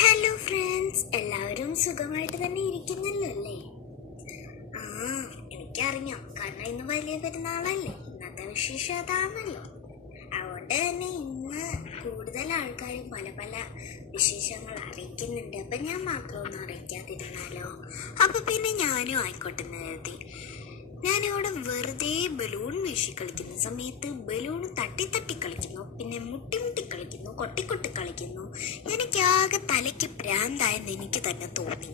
Hello friends, എല്ലാവരും സുഖമായിട്ട് തന്നെ ഇരിക്കുന്നല്ലോ അല്ലേ? ആ, എനിക്കറിയാം. കാരണം ഇന്ന് വലിയ പെരുന്നാളല്ലേ, ഇന്നത്തെ വിശേഷം അതാണല്ലോ. അതുകൊണ്ട് തന്നെ ഇന്ന് കൂടുതൽ ആൾക്കാരും പല പല വിശേഷങ്ങൾ അറിയിക്കുന്നുണ്ട്. അപ്പം ഞാൻ മാത്രമൊന്നും അറിയിക്കാതിരുന്നാലോ? അപ്പം പിന്നെ ഞാനും ആയിക്കോട്ടെ എന്ന് കരുതി. ഞാനിവിടെ വെറുതെ ബലൂൺ വീശി കളിക്കുന്ന സമയത്ത് ബലൂൺ തട്ടി തട്ടി കളിക്കുന്നു, പിന്നെ മുട്ടി മുട്ടി കളിക്കുന്നു, കൊട്ടിക്കൊട്ടി കളിക്കുന്നു. എനിക്കാകെ തലയ്ക്ക് ഭ്രാന്തായെന്ന് എനിക്ക് തന്നെ തോന്നി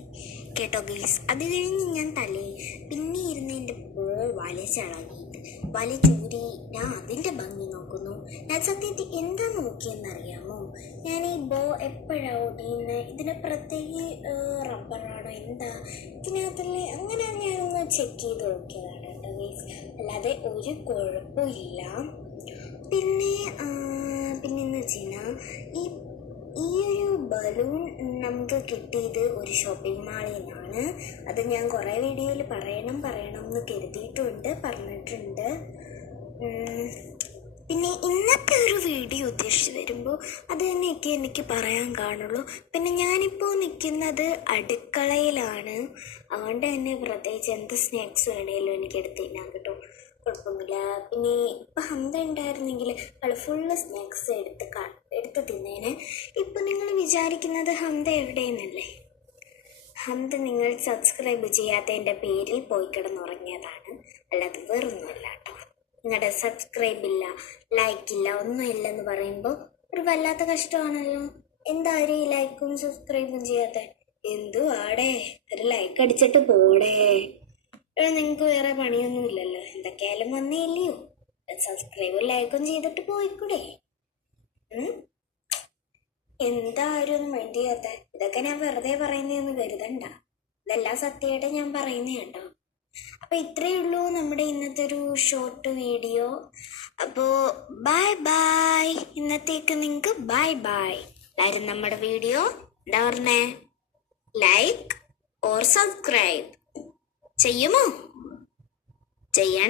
കേട്ടോ ഗൈസ്. അത് കഴിഞ്ഞ് ഞാൻ പിന്നെ ഇരുന്ന് എൻ്റെ വലിച്ചളകിയിട്ട് വലിച്ചൂരി ഞാൻ അതിൻ്റെ ഭംഗി നോക്കുന്നു. ഞാൻ സത്യത്തിൽ എന്താ നോക്കിയെന്നറിയാമോ? ഞാൻ ഈ എപ്പോഴാണ് ഓടിയുന്നത്, ഇതിന് പ്രത്യേക റബ്ബറാണോ എന്താ ഇതിനകത്തല്ലേ, അങ്ങനെ ഞാനൊന്ന് ചെക്ക് ചെയ്ത് നോക്കിയതാണ് കേട്ടോ ഗൈസ്. അല്ലാതെ ഒരു കുഴപ്പമില്ല. പിന്നെന്ന് വെച്ച് കഴിഞ്ഞാൽ ഈ ഒരു ബലൂൺ നമുക്ക് കിട്ടിയത് ഒരു ഷോപ്പിംഗ് മാളിൽ നിന്നാണ്. അത് ഞാൻ കുറേ വീഡിയോയിൽ പറയണം എന്ന് കരുതിയിട്ടുണ്ട്, പറഞ്ഞിട്ടുണ്ട്. പിന്നെ ഇന്നത്തെ ഒരു വീഡിയോ ഉദ്ദേശിച്ച് വരുമ്പോൾ അത് തന്നെയൊക്കെ എനിക്ക് പറയാൻ കാണുള്ളൂ. പിന്നെ ഞാനിപ്പോൾ നിൽക്കുന്നത് അടുക്കളയിലാണ്, അതുകൊണ്ട് തന്നെ പ്രത്യേകിച്ച് എന്ത് സ്നാക്സ് വേണേലും എനിക്ക് എടുത്ത് തിന്നാൻ കിട്ടും, കുഴപ്പമൊന്നുമില്ല. പിന്നെ ഇപ്പം ഹന്ത ഉണ്ടായിരുന്നെങ്കിൽ അവൾ ഫുള്ള് സ്നാക്സ് എടുത്ത് തിന്നേനെ. ഇപ്പം നിങ്ങൾ വിചാരിക്കുന്നത് ഹന്ത എവിടെയെന്നല്ലേ? ഹന്ത നിങ്ങൾ സബ്സ്ക്രൈബ് ചെയ്യാത്തതിൻ്റെ പേരിൽ പോയി കിടന്നുറങ്ങിയതാണ്, അല്ലാതെ വേറൊന്നുമല്ല കേട്ടോ. നിങ്ങളുടെ സബ്സ്ക്രൈബ് ഇല്ല, ലൈക്കില്ല, ഒന്നുമില്ലെന്ന് പറയുമ്പോൾ ഒരു വല്ലാത്ത കഷ്ടമാണല്ലോ. എന്തായാലും ഈ ലൈക്കും സബ്സ്ക്രൈബും ചെയ്യാത്ത എന്തുവാടേ, ഒരു ലൈക്ക് അടിച്ചിട്ട് പോടേ. നിങ്ങൾക്ക് വേറെ പണിയൊന്നും ഇല്ലല്ലോ, എന്തൊക്കെയായാലും വന്നേ ഇല്ലയോ, സബ്സ്ക്രൈബും ലൈക്കും ചെയ്തിട്ട് പോയിക്കൂടെ? എന്തായാലും ഒന്നും മൈൻഡ് ചെയ്യാത്ത, ഇതൊക്കെ ഞാൻ വെറുതെ പറയുന്നതെന്ന് കരുതണ്ട, ഇതെല്ലാം സത്യമായിട്ട് ഞാൻ പറയുന്നേ കേട്ടോ. അപ്പോൾ ഇത്രയേ ഉള്ളൂ നമ്മുടെ ഇന്നത്തെ ഒരു ഷോർട്ട് വീഡിയോ. അപ്പോൾ ബൈ. ഇന്നത്തേക്ക് നിങ്ങൾക്ക് ബൈ. എല്ലാവരും നമ്മുടെ വീഡിയോ എന്താ പറഞ്ഞേ, ലൈക്ക് ഓർ സബ്സ്ക്രൈബ് ചെയ്യുമോ? ചെയ്യണം.